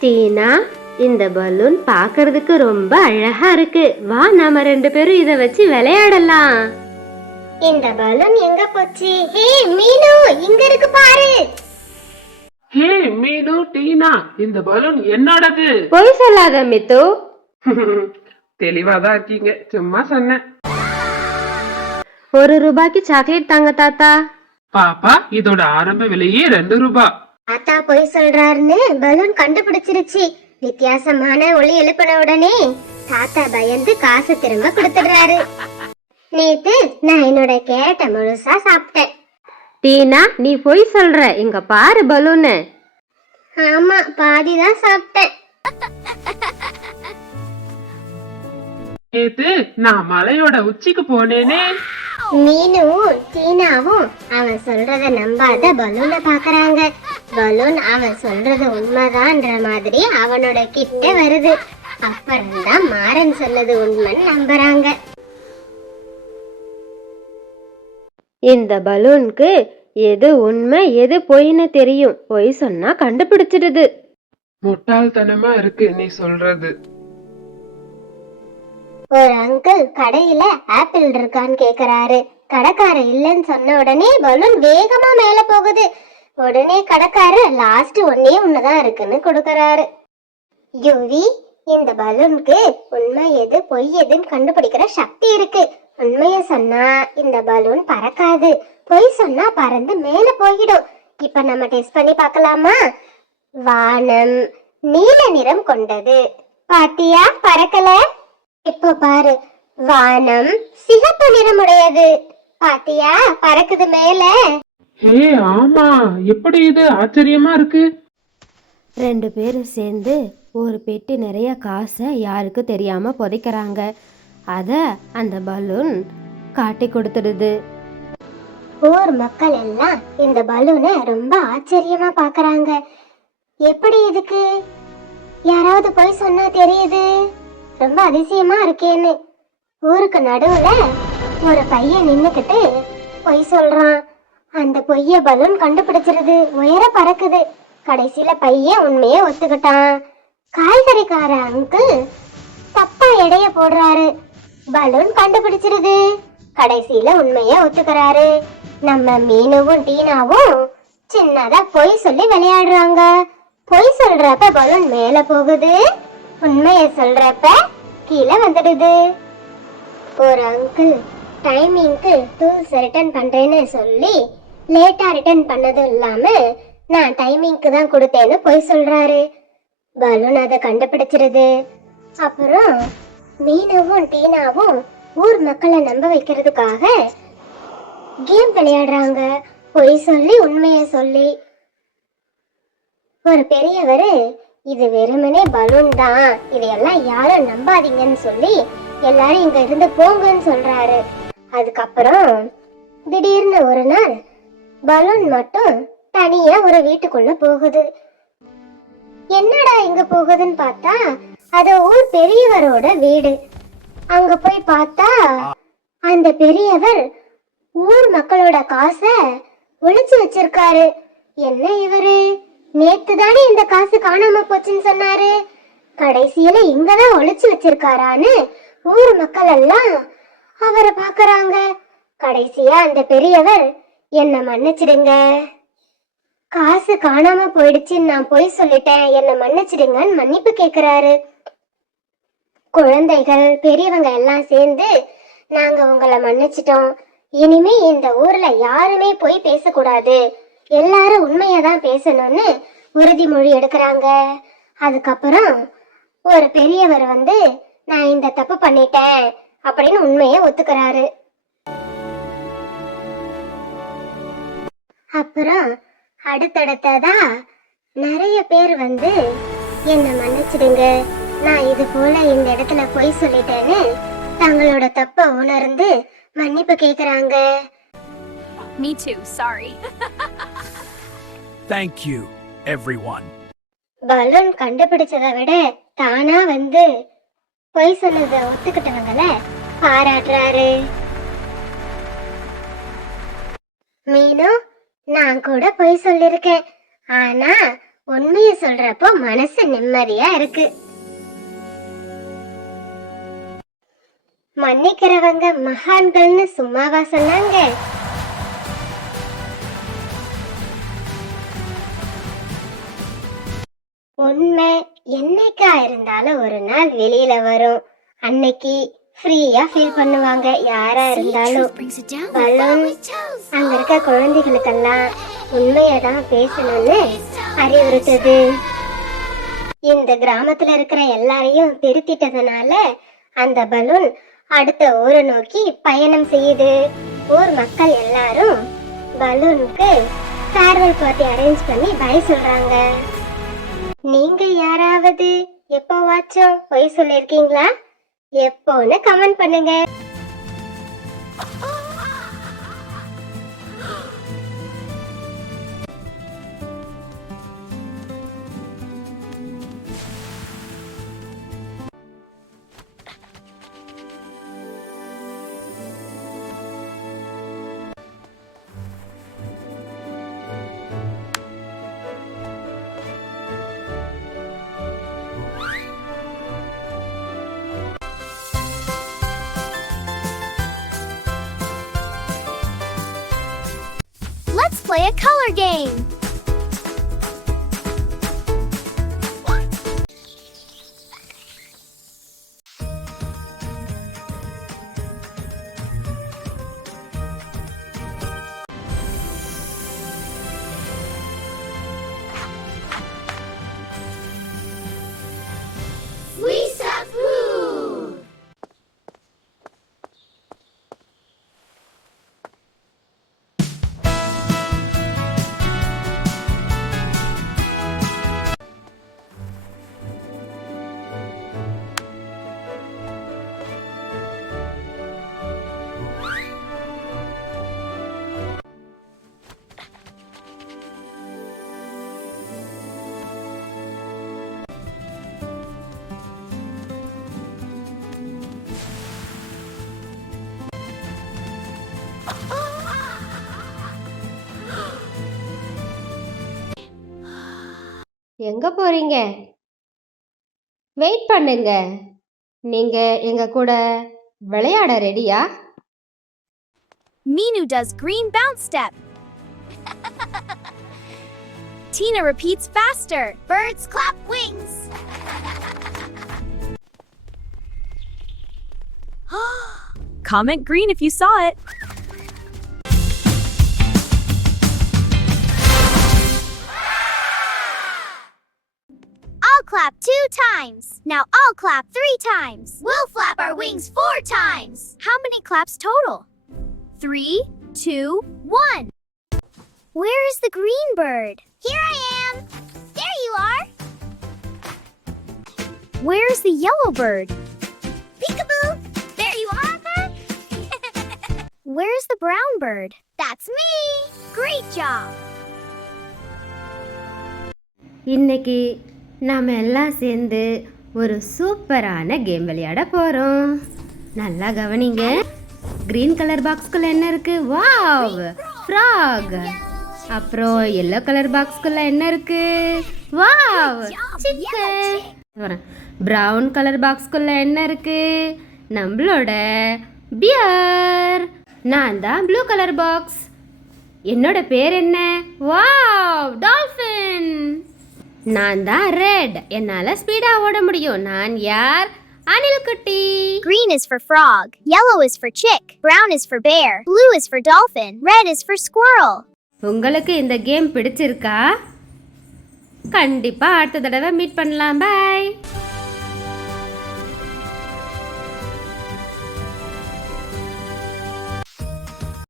டீனா இந்த பலூன் பார்க்கிறதுக்கு ரொம்ப அழகா இருக்கு. வா நாம ரெண்டு பேரும் இத வச்சு விளையாடலாம். இந்த பலூன் எங்க போச்சு? ஹே மீனு இங்க இருக்கு பாரு. ஹே மீனு டீனா இந்த பலூன் என்னோடது. பொய் சொல்லாத மித்து. தெளிவாதான் இருக்கீங்க. சும்மா சொன்னேன். ஒரு ரூபாய்க்கு சாக்லேட் தாங்க தாத்தா. பாப்பா இதோட ஆரம்ப விலையே ரெண்டு ரூபாய் தாத்தா போய் சொல்றாருன்னு பலூன் கண்டுபிடிச்சிருச்சு. வித்தியாசமான ஒளி எழுப்பின உடனே தாத்தா பயந்து காசு திரும்ப கொடுத்துடுறாரு. நேத்து நான் என்னோட கேட்ட முழுசா சாப்பிட்டேன். டீனா நீ பொய் சொல்ற. இங்க பாரு பலூனு. ஆமா பாதி தான் சாப்பிட்டேன். நேத்து நான் மலையோட உச்சிக்கு போனேனே. மீனும் டீனாவும் அவன் சொல்றத நம்பாத பலூனை பாக்குறாங்க. பலூன் அவன் சொல்றது உண்மைதான்ற மாதிரி அவனோட கிட்ட வருது. அப்புறம்தான் மாறன் சொன்னது உண்மைன்னு நம்புறாங்க. இந்த பலூனுக்கு எது உண்மை எது பொய்ன்னு தெரியும். பொய் சொன்னா கண்டுபிடிச்சிடுது. முட்டாள்தனமா இருக்கு நீ சொல்றது. ஒரு அங்கிள் கடையில ஆப்பிள் இருக்கான்னு கேக்குறாரு. கடைக்காரர் இல்லைன்னு சொன்ன உடனே பலூன் வேகமா மேல போகுது. உடனே கடைக்காரர் லாஸ்ட் ஒன்னே ஒண்ணுதான் இருக்குன்னு கொடுக்கறாரு. யுவி இந்த பலூனுக்கு உண்மை எது பொய் எதுன்னு கண்டுபிடிக்கிற சக்தி இருக்கு. உண்மைய சொன்னா இந்த பலூன் பறக்காது. பொய் சொன்னா பறந்து மேல போயிடும். இப்ப நம்ம டெஸ்ட் பண்ணி பார்க்கலாமா? வானம் நீல நிறம் கொண்டது. பாத்தியா? பறக்கல? இப்போ பாரு. வானம் சிகப்பு நிறமுடையது. பாத்தியா? பறக்குது மேல. ஹே ஆமா. எப்படி இது? ஆச்சரியமா இருக்கு. ரெண்டு பேரும் சேர்ந்து ஒரு பெட்டி நிறைய காசை யாருக்கு தெரியாம புதைக்கிறாங்க. அத அந்த பலூன் காட்டி கொடுத்துடுது. ஊர் மக்கள் எல்லாம் இந்த பலூனை ரொம்ப ஆச்சரியமா பாக்குறாங்க. எப்படி இதுக்கு? யாராவது போய் சொன்னா தெரியுது? ரொம்ப அதிசயமா இருக்கேன்னு. ஊருக்கு நடுவுல ஒரு பையன் நின்னுக்கிட்டு பொய் சொல்றான். அந்த பொய்ய பலூன் கண்டுபிடிச்சிருது. உயர பறக்குது. கடைசியில பையன் உண்மையே ஒத்துக்கிட்டான். காய்கறிக்கார அங்கிள் தப்பா எடைய போடுறாரு. பலூன் கண்டுபிடிச்சிருது. கடைசியில உண்மைய ஒத்துக்கறாரு. நம்ம மீனுவும் டீனாவும் சின்னதா பொய் சொல்லி விளையாடுறாங்க. பொய் சொல்றப்ப பலூன் மேல போகுது. உண்மைய சொல்றப்ப கீழே வந்துடுது. ஒரு அங்கிள் டைமிங்க்கு டூல்ஸ் ரிட்டர்ன் பண்றேன்னு சொல்லி லேட்டா ரிட்டர்ன் பண்ணதும் இல்லாம நான் டைமிங்க்கு தான் கொடுத்தேன்னு பொய் சொல்றாரு. பலூன் அதை கண்டுபிடிச்சிருது. அப்புறம் மீனவும் டீனாவும் ஊர் மக்களை நம்ப வைக்கிறதுக்காக கேம் விளையாடுறாங்க. பொய் சொல்லி உண்மையை சொல்லி. ஒரு பெரியவர் இது வெறுமனே பலூன் தான். இதையெல்லாம் யாரும் நம்பாதீங்கன்னு சொல்லி எல்லாரும் இங்க இருந்து போங்கன்னு சொல்றாரு. அதுக்கப்புறம் திடீர்னு ஒரு நாள் பலூன் மட்டும் தனியா ஒரு வீட்டுக்குள்ள போகுது. என்னடா இங்க போகுதுன்னு பார்த்தா அது ஊர் பெரியவரோட வீடு. அங்க போய் பார்த்தா அந்த பெரியவர் ஊர் மக்களோட காசை ஒளிச்சு வச்சிருக்காரு. என்ன இவரு? நேத்து தானே இந்த காசு காணாம போச்சுன்னு சொன்னாரு. கடைசியில இங்கதான் ஒளிச்சு வச்சிருக்காரான்னு ஊர் மக்கள் எல்லாம் அவரை பாக்குறாங்க கடைசியா அந்த பெரியவர் என்ன மன்னிச்சிடுங்க. காசு காணாம போயிடுச்சுன்னு நான் போய் சொல்லிட்டேன். என்ன மன்னிச்சிடுங்கன்னு மன்னிப்பு கேக்குறாரு. குழந்தைகள் பெரியவங்க எல்லாம் சேர்ந்து நாங்க உங்களை மன்னிச்சிட்டோம். இனிமே இந்த ஊர்ல யாருமே போய் பேசக்கூடாது. எல்லாரும் உண்மையை தான் பேசணும்னு உறுதிமொழி எடுக்கிறாங்க. அதுக்கப்புறம் ஒரு பெரியவர் வந்து நான் இந்த தப்பு பண்ணிட்டேன் அப்படின்னு உண்மையை ஒத்துக்கிறாரு. அப்புறம் அடுத்தடுத்ததா நிறைய பேர் வந்து என்ன மன்னிச்சிடுங்க நான் இது போல இந்த இடத்துல பொய் சொல்லிட்டேன்னு தங்களோட தப்ப உணர்ந்து மன்னிப்பு கேக்குறாங்க Me too, sorry. Thank you, everyone. Balloon கண்டுபிடிச்சதை விட தானா வந்து பொய் சொன்னதை ஒத்துக்கிட்டவங்கள பாராட்டுறாரு மீனு நான் கூட பொய் சொல்லிருக்கேன். ஆனா உண்மைய சொல்றப்போ மனசு நிம்மதியா இருக்கு. மன்னிக்கிறவங்க மகான்கள்னு சும்மாவா சொன்னாங்க. உண்மை என்னைக்கா இருந்தாலும் ஒரு நாள் வெளியில வரும். அன்னைக்கு ஃப்ரீயா ஃபீல் பண்ணுவாங்க. யாரா இருந்தாலும். பலூன் அங்க இருக்க குழந்தைகளுக்கெல்லாம் உண்மையதான் பேசணும்னு அறிவுறுத்துது. இந்த கிராமத்துல இருக்கிற எல்லாரையும் திருத்திட்டதுனால அந்த பலூன் அடுத்த ஊரை நோக்கி பயணம் செய்யுது. ஊர் மக்கள் எல்லாரும் பலூனுக்கு ஃபேர்வெல் பார்ட்டி அரேஞ்ச் பண்ணி பை சொல்றாங்க. நீங்க யாராவது எப்போவாச்சும் பொய் சொல்லிருக்கீங்களா எப்போன்னு கமெண்ட் பண்ணுங்க. Play a color game. எங்க போறீங்க வெயிட் பண்ணுங்க நீங்க எங்க கூட விளையாட ரெடியா Minu does green bounce step. Tina repeats faster. Birds clap wings. Comment green if you saw it. clap two times. Now I'll clap three times. We'll flap our wings four times. How many claps total? Three, two, one. Where is the green bird? Here I am. There you are. Where's the yellow bird? Peekaboo. There you are. Where's the brown bird? That's me. Great job. இன்னைக்கு நாம் எல்லாம் சேர்ந்து ஒரு சூப்பரான game விளையாட போகிறோம் நல்லா கவனிங்க. கிரீன் கலர் பாக்ஸ்குள்ளே என்ன இருக்குது வாவ் ஃப்ராக் அப்புறம் எல்லோ கலர் பாக்ஸ்குள்ளே என்ன இருக்குது வாவ் சிக்கன் பிரவுன் கலர் பாக்ஸ்குள்ளே என்ன இருக்குது நம்மளோட பியர் நான் தான் ப்ளூ கலர் பாக்ஸ் என்னோட பேர் என்ன? வாவ் டால்ஃபின் நான் தான் ரெட் என்னால ஸ்பீடா ஓட முடியும் நான் யார் அனில் குட்டி Green is for frog, yellow is for chick, brown is for bear, blue is for dolphin, red is for squirrel. உங்களுக்கு இந்த கேம் பிடிச்சிருக்கா கண்டிப்பா அடுத்த தடவை மீட் பண்ணலாம் பாய்